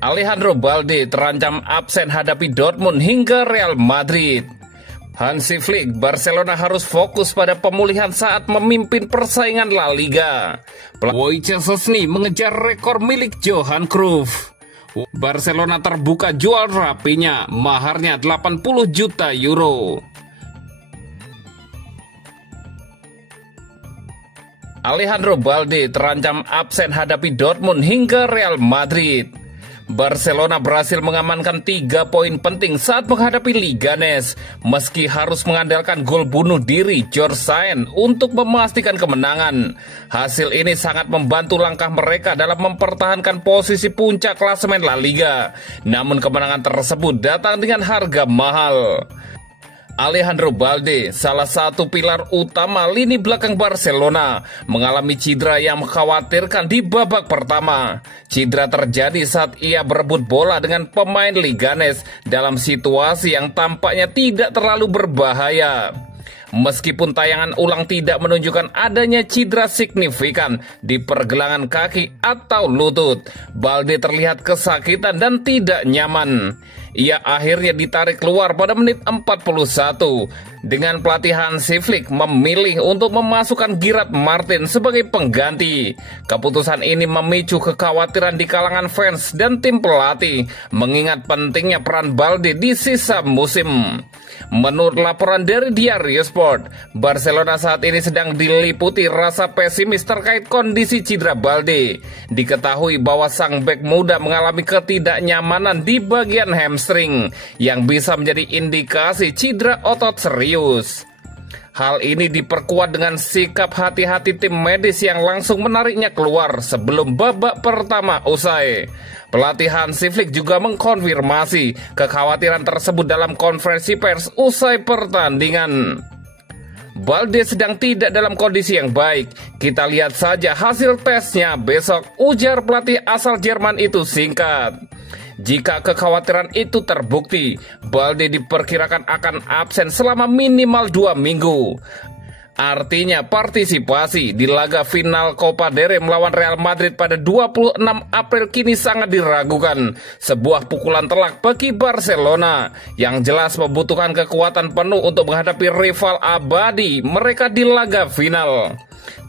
Alejandro Balde terancam absen hadapi Dortmund hingga Real Madrid. Hansi Flick, Barcelona harus fokus pada pemulihan saat memimpin persaingan La Liga. Wojciech Szczesny mengejar rekor milik Johan Cruyff. Barcelona terbuka jual Rapinya, maharnya 80 juta euro. Alejandro Balde terancam absen hadapi Dortmund hingga Real Madrid. Barcelona berhasil mengamankan 3 poin penting saat menghadapi Leganes, meski harus mengandalkan gol bunuh diri George Sainz untuk memastikan kemenangan. Hasil ini sangat membantu langkah mereka dalam mempertahankan posisi puncak klasemen La Liga. Namun kemenangan tersebut datang dengan harga mahal. Alejandro Balde, salah satu pilar utama lini belakang Barcelona, mengalami cedera yang mengkhawatirkan di babak pertama. Cedera terjadi saat ia berebut bola dengan pemain Leganes dalam situasi yang tampaknya tidak terlalu berbahaya. Meskipun tayangan ulang tidak menunjukkan adanya cedera signifikan di pergelangan kaki atau lutut, Balde terlihat kesakitan dan tidak nyaman. Ia akhirnya ditarik keluar pada menit 41. Dengan pelatih Hansi Flick memilih untuk memasukkan Gerard Martin sebagai pengganti. Keputusan ini memicu kekhawatiran di kalangan fans dan tim pelatih, mengingat pentingnya peran Balde di sisa musim. Menurut laporan dari Diario Sport, Barcelona saat ini sedang diliputi rasa pesimis terkait kondisi cedera Balde. Diketahui bahwa sang bek muda mengalami ketidaknyamanan di bagian hamstring yang bisa menjadi indikasi cedera otot serius. Hal ini diperkuat dengan sikap hati-hati tim medis yang langsung menariknya keluar sebelum babak pertama usai. Pelatih Hansi Flick juga mengkonfirmasi kekhawatiran tersebut dalam konferensi pers usai pertandingan. Balde sedang tidak dalam kondisi yang baik. Kita lihat saja hasil tesnya besok, ujar pelatih asal Jerman itu singkat. Jika kekhawatiran itu terbukti, Balde diperkirakan akan absen selama minimal 2 minggu. Artinya partisipasi di laga final Copa del Rey melawan Real Madrid pada 26 April kini sangat diragukan. Sebuah pukulan telak bagi Barcelona yang jelas membutuhkan kekuatan penuh untuk menghadapi rival abadi mereka di laga final.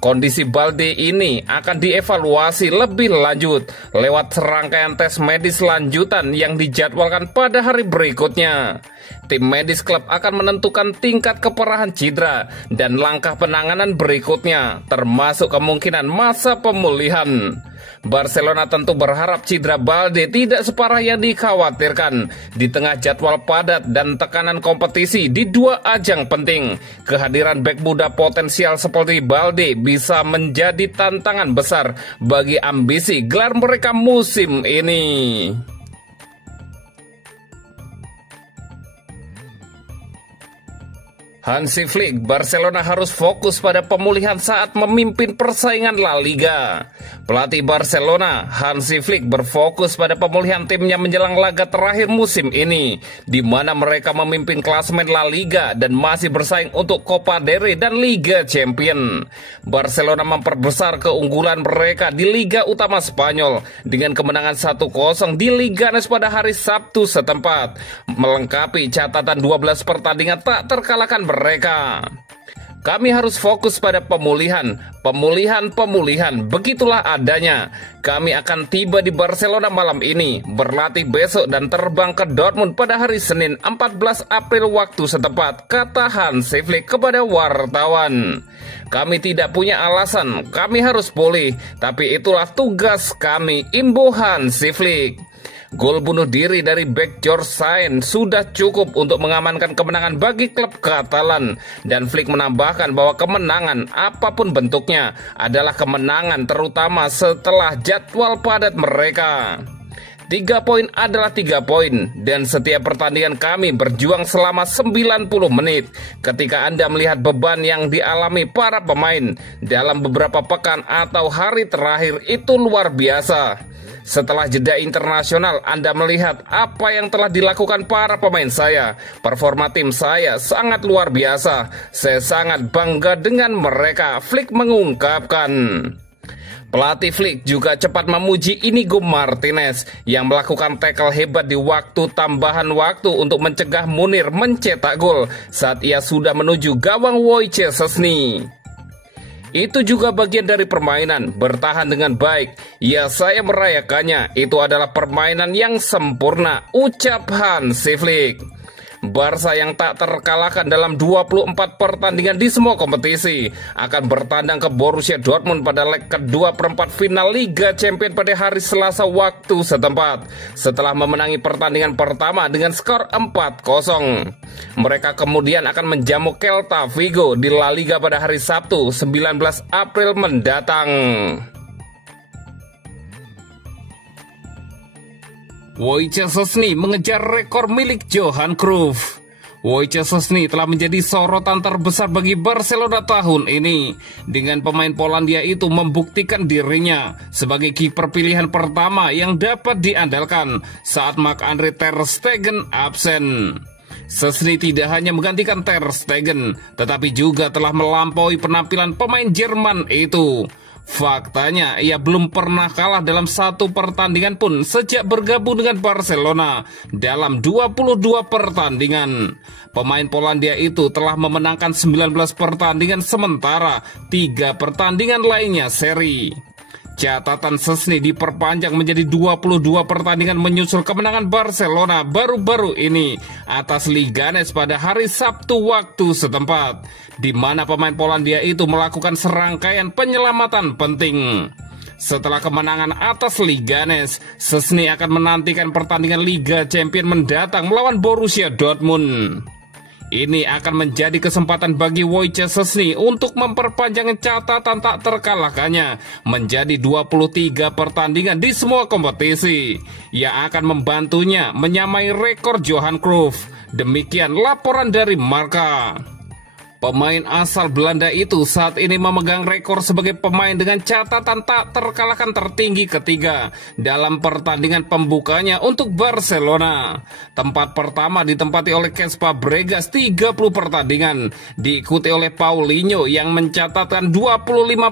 Kondisi Balde ini akan dievaluasi lebih lanjut lewat serangkaian tes medis lanjutan yang dijadwalkan pada hari berikutnya. Tim medis klub akan menentukan tingkat keparahan cedera dan langkah penanganan berikutnya, termasuk kemungkinan masa pemulihan. Barcelona tentu berharap cedera Balde tidak separah yang dikhawatirkan di tengah jadwal padat dan tekanan kompetisi di 2 ajang penting. Kehadiran bek muda potensial seperti Balde bisa menjadi tantangan besar bagi ambisi gelar mereka musim ini. Hansi Flick, Barcelona harus fokus pada pemulihan saat memimpin persaingan La Liga. Pelatih Barcelona, Hansi Flick, berfokus pada pemulihan timnya menjelang laga terakhir musim ini, di mana mereka memimpin klasemen La Liga dan masih bersaing untuk Copa del Rey dan Liga Champions. Barcelona memperbesar keunggulan mereka di Liga Utama Spanyol dengan kemenangan 1-0 di Leganes pada hari Sabtu setempat, melengkapi catatan 12 pertandingan tak terkalahkan mereka. Kami harus fokus pada pemulihan. Begitulah adanya. Kami akan tiba di Barcelona malam ini, berlatih besok dan terbang ke Dortmund pada hari Senin 14 April waktu setempat, kata Hansi Flick kepada wartawan. Kami tidak punya alasan, kami harus pulih, tapi itulah tugas kami, imbuh Hansi Flick. Gol bunuh diri dari bek George Sainz sudah cukup untuk mengamankan kemenangan bagi klub Katalan, dan Flick menambahkan bahwa kemenangan apapun bentuknya adalah kemenangan, terutama setelah jadwal padat mereka. 3 poin adalah 3 poin, dan setiap pertandingan kami berjuang selama 90 menit. Ketika Anda melihat beban yang dialami para pemain dalam beberapa pekan atau hari terakhir, itu luar biasa. Setelah jeda internasional, Anda melihat apa yang telah dilakukan para pemain saya. Performa tim saya sangat luar biasa. Saya sangat bangga dengan mereka, Flick mengungkapkan. Pelatih Flick juga cepat memuji Inigo Martinez yang melakukan tackle hebat di waktu tambahan waktu untuk mencegah Munir mencetak gol saat ia sudah menuju gawang Wojciech Szczesny. Itu juga bagian dari permainan, bertahan dengan baik. Ya, saya merayakannya, itu adalah permainan yang sempurna, ucap Hansi Flick. Barca yang tak terkalahkan dalam 24 pertandingan di semua kompetisi akan bertandang ke Borussia Dortmund pada leg kedua perempat final Liga Champions pada hari Selasa waktu setempat setelah memenangi pertandingan pertama dengan skor 4-0. Mereka kemudian akan menjamu Celta Vigo di La Liga pada hari Sabtu 19 April mendatang. Wojciech Szczesny mengejar rekor milik Johan Cruyff. Wojciech Szczesny telah menjadi sorotan terbesar bagi Barcelona tahun ini, dengan pemain Polandia itu membuktikan dirinya sebagai kiper pilihan pertama yang dapat diandalkan saat Marc-Andre ter Stegen absen. Szczesny tidak hanya menggantikan ter Stegen, tetapi juga telah melampaui penampilan pemain Jerman itu. Faktanya, ia belum pernah kalah dalam satu pertandingan pun sejak bergabung dengan Barcelona dalam 22 pertandingan. Pemain Polandia itu telah memenangkan 19 pertandingan sementara 3 pertandingan lainnya seri. Catatan Szczesny diperpanjang menjadi 22 pertandingan menyusul kemenangan Barcelona baru-baru ini atas Leganes pada hari Sabtu waktu setempat, di mana pemain Polandia itu melakukan serangkaian penyelamatan penting. Setelah kemenangan atas Leganes, Szczesny akan menantikan pertandingan Liga Champions mendatang melawan Borussia Dortmund. Ini akan menjadi kesempatan bagi Wojciech Szczesny untuk memperpanjang catatan tak terkalahkannya menjadi 23 pertandingan di semua kompetisi yang akan membantunya menyamai rekor Johan Cruyff. Demikian laporan dari Marca. Pemain asal Belanda itu saat ini memegang rekor sebagai pemain dengan catatan tak terkalahkan tertinggi ketiga dalam pertandingan pembukanya untuk Barcelona. Tempat pertama ditempati oleh Cesc Fabregas 30 pertandingan, diikuti oleh Paulinho yang mencatatkan 25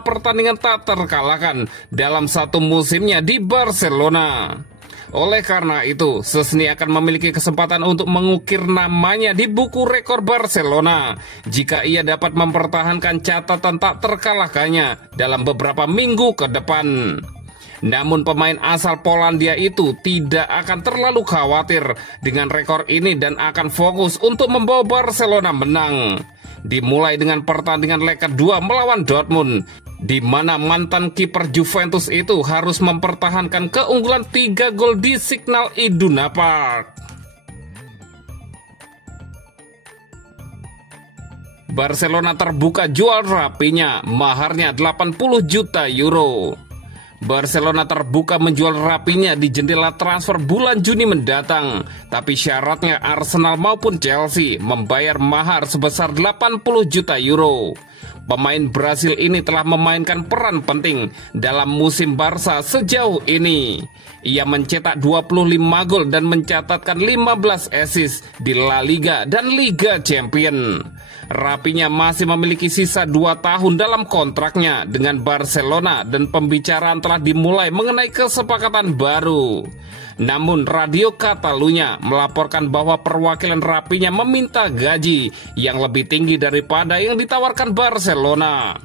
pertandingan tak terkalahkan dalam satu musimnya di Barcelona. Oleh karena itu, Szczesny akan memiliki kesempatan untuk mengukir namanya di buku rekor Barcelona jika ia dapat mempertahankan catatan tak terkalahkannya dalam beberapa minggu ke depan. Namun pemain asal Polandia itu tidak akan terlalu khawatir dengan rekor ini dan akan fokus untuk membawa Barcelona menang. Dimulai dengan pertandingan leg kedua melawan Dortmund, di mana mantan kiper Juventus itu harus mempertahankan keunggulan 3 gol di Signal Iduna Park. Barcelona terbuka jual Rapinya, maharnya 80 juta euro. Barcelona terbuka menjual Rapinya di jendela transfer bulan Juni mendatang, tapi syaratnya Arsenal maupun Chelsea membayar mahar sebesar 80 juta euro. Pemain Brasil ini telah memainkan peran penting dalam musim Barca sejauh ini. Ia mencetak 25 gol dan mencatatkan 15 assist di La Liga dan Liga Champions. Rapinya masih memiliki sisa 2 tahun dalam kontraknya dengan Barcelona dan pembicaraan telah dimulai mengenai kesepakatan baru. Namun Radio Catalunya melaporkan bahwa perwakilan Rapinya meminta gaji yang lebih tinggi daripada yang ditawarkan Barcelona.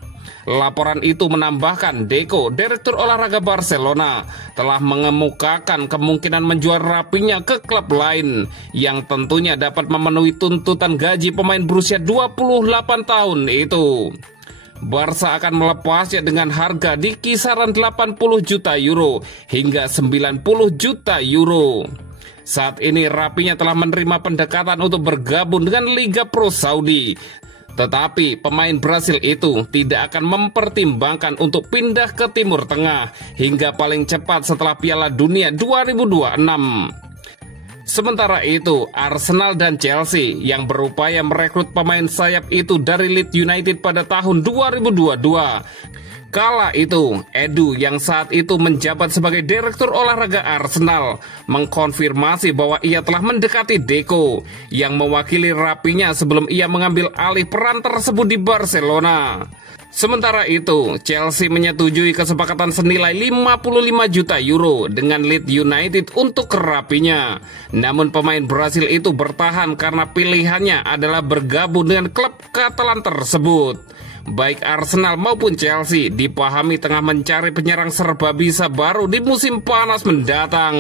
Laporan itu menambahkan Deco, direktur olahraga Barcelona, telah mengemukakan kemungkinan menjual Rapinya ke klub lain yang tentunya dapat memenuhi tuntutan gaji pemain berusia 28 tahun itu. Barca akan melepasnya dengan harga di kisaran 80 juta euro hingga 90 juta euro. Saat ini Rapinya telah menerima pendekatan untuk bergabung dengan Liga Pro Saudi. Tetapi pemain Brasil itu tidak akan mempertimbangkan untuk pindah ke Timur Tengah hingga paling cepat setelah Piala Dunia 2026. Sementara itu, Arsenal dan Chelsea yang berupaya merekrut pemain sayap itu dari Leeds United pada tahun 2022. Kala itu, Edu yang saat itu menjabat sebagai direktur olahraga Arsenal mengkonfirmasi bahwa ia telah mendekati Deco yang mewakili Rapinya sebelum ia mengambil alih peran tersebut di Barcelona. Sementara itu, Chelsea menyetujui kesepakatan senilai 55 juta euro dengan Leeds United untuk kerapinya. Namun pemain Brasil itu bertahan karena pilihannya adalah bergabung dengan klub Katalan tersebut. Baik Arsenal maupun Chelsea dipahami tengah mencari penyerang serba bisa baru di musim panas mendatang.